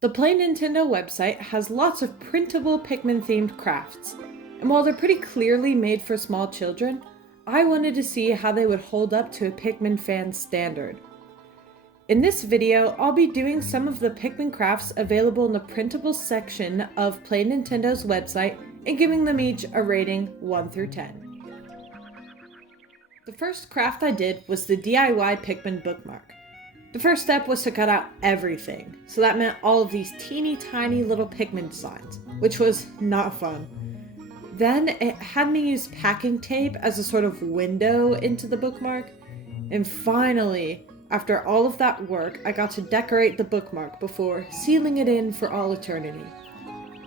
The Play Nintendo website has lots of printable Pikmin themed crafts, and while they're pretty clearly made for small children, I wanted to see how they would hold up to a Pikmin fan's standard. In this video, I'll be doing some of the Pikmin crafts available in the printable section of Play Nintendo's website and giving them each a rating 1 through 10. The first craft I did was the DIY Pikmin bookmark. The first step was to cut out everything, so that meant all of these teeny tiny little Pikmin designs, which was not fun. Then it had me use packing tape as a sort of window into the bookmark, and finally, after all of that work, I got to decorate the bookmark before sealing it in for all eternity.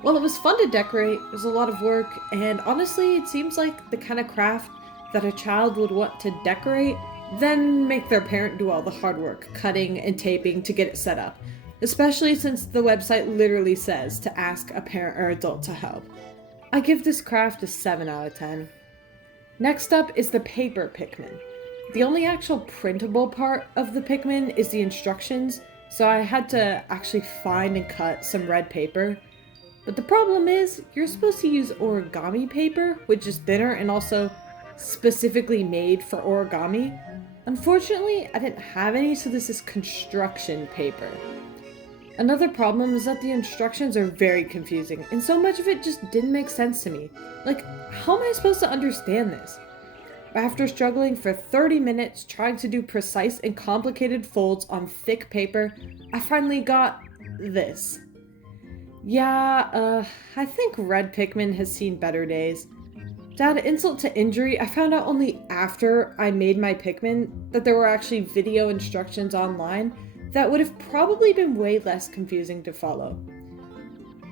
While it was fun to decorate, it was a lot of work, and honestly, it seems like the kind of craft that a child would want to decorate, then make their parent do all the hard work, cutting and taping to get it set up, especially since the website literally says to ask a parent or adult to help. I give this craft a 7 out of 10. Next up is the paper Pikmin. The only actual printable part of the Pikmin is the instructions, so I had to actually find and cut some red paper. But the problem is, you're supposed to use origami paper, which is thinner and also specifically made for origami. Unfortunately, I didn't have any, so this is construction paper. Another problem is that the instructions are very confusing, and so much of it just didn't make sense to me. Like, how am I supposed to understand this? After struggling for 30 minutes trying to do precise and complicated folds on thick paper, I finally got this. Yeah, I think red Pikmin has seen better days. To add insult to injury, I found out only after I made my Pikmin that there were actually video instructions online that would have probably been way less confusing to follow.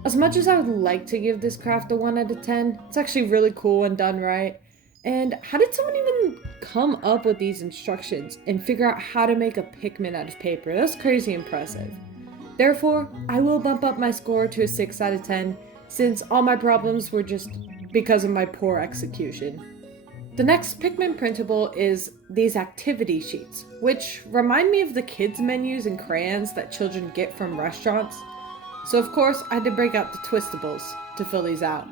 As much as I would like to give this craft a 1 out of 10, it's actually really cool when done right. And how did someone even come up with these instructions and figure out how to make a Pikmin out of paper? That's crazy impressive. Therefore, I will bump up my score to a 6 out of 10, since all my problems were just because of my poor execution. The next Pikmin printable is these activity sheets, which remind me of the kids' menus and crayons that children get from restaurants. So of course, I had to break out the Twistables to fill these out.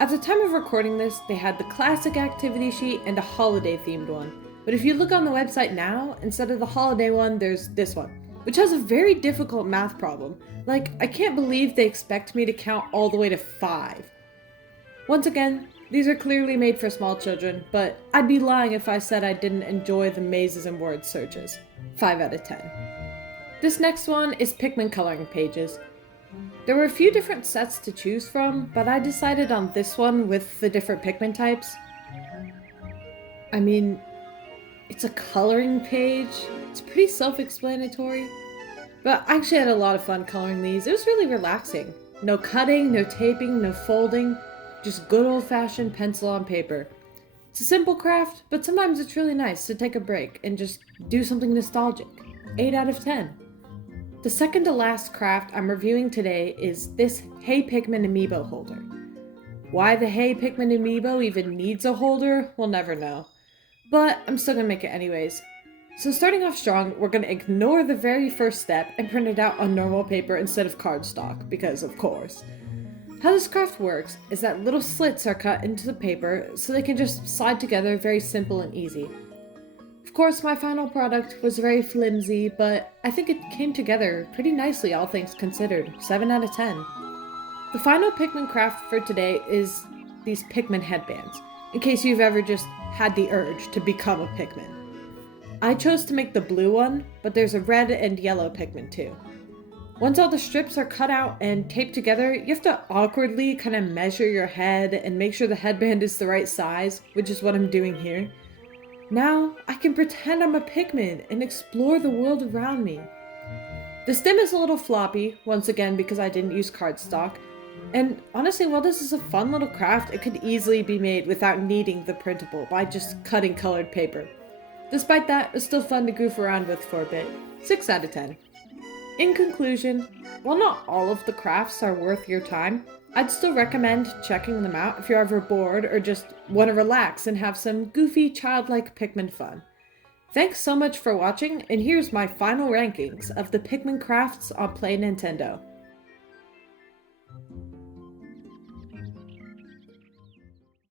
At the time of recording this, they had the classic activity sheet and a holiday-themed one. But if you look on the website now, instead of the holiday one, there's this one, which has a very difficult math problem. Like, I can't believe they expect me to count all the way to 5. Once again, these are clearly made for small children, but I'd be lying if I said I didn't enjoy the mazes and word searches. 5 out of 10. This next one is Pikmin coloring pages. There were a few different sets to choose from, but I decided on this one with the different Pikmin types. I mean, it's a coloring page. It's pretty self-explanatory. But I actually had a lot of fun coloring these. It was really relaxing. No cutting, no taping, no folding. Just good old-fashioned pencil on paper. It's a simple craft, but sometimes it's really nice to take a break and just do something nostalgic. 8 out of 10. The second to last craft I'm reviewing today is this Hey Pikmin amiibo holder. Why the Hey Pikmin amiibo even needs a holder, we'll never know. But I'm still gonna make it anyways. So starting off strong, we're gonna ignore the very first step and print it out on normal paper instead of cardstock, because of course. How this craft works is that little slits are cut into the paper so they can just slide together very simple and easy. Of course, my final product was very flimsy, but I think it came together pretty nicely, all things considered. 7 out of 10. The final Pikmin craft for today is these Pikmin headbands, in case you've ever just had the urge to become a Pikmin. I chose to make the blue one, but there's a red and yellow Pikmin too. Once all the strips are cut out and taped together, you have to awkwardly kind of measure your head and make sure the headband is the right size, which is what I'm doing here. Now, I can pretend I'm a Pikmin and explore the world around me. The stem is a little floppy, once again because I didn't use cardstock, and honestly, while this is a fun little craft, it could easily be made without needing the printable by just cutting colored paper. Despite that, it's still fun to goof around with for a bit. 6 out of 10. In conclusion, while not all of the crafts are worth your time, I'd still recommend checking them out if you're ever bored or just want to relax and have some goofy, childlike Pikmin fun. Thanks so much for watching, and here's my final rankings of the Pikmin crafts on Play Nintendo.